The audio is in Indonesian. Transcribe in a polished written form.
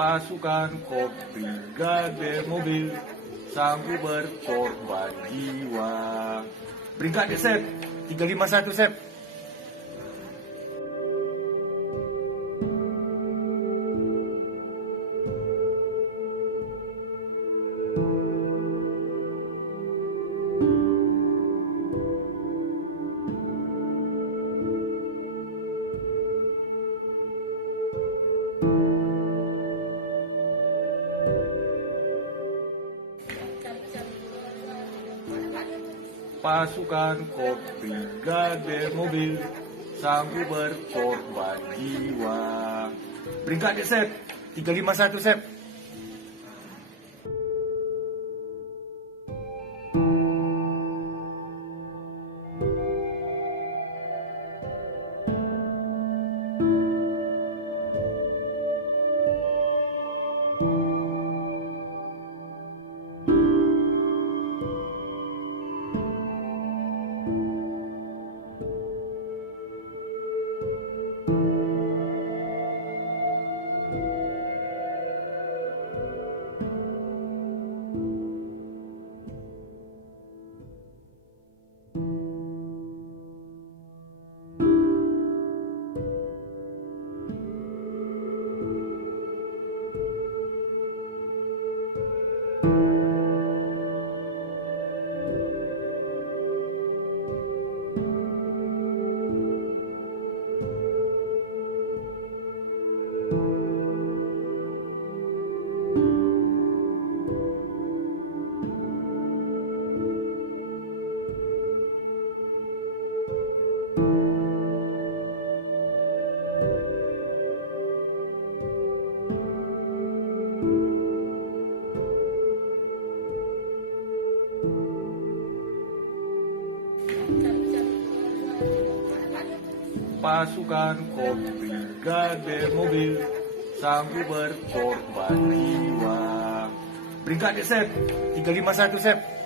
Pasukan Brigade Mobil sanggup berkorban jiwa. Brigade Sep 351 Sep. Pasukan Brigade Mobil sanggup berkorban jiwa. Brigade Sep 351 Sep. Pasukan Brigade Mobil sanggup berkorban jiwa. Brigade Sep 351 Sep.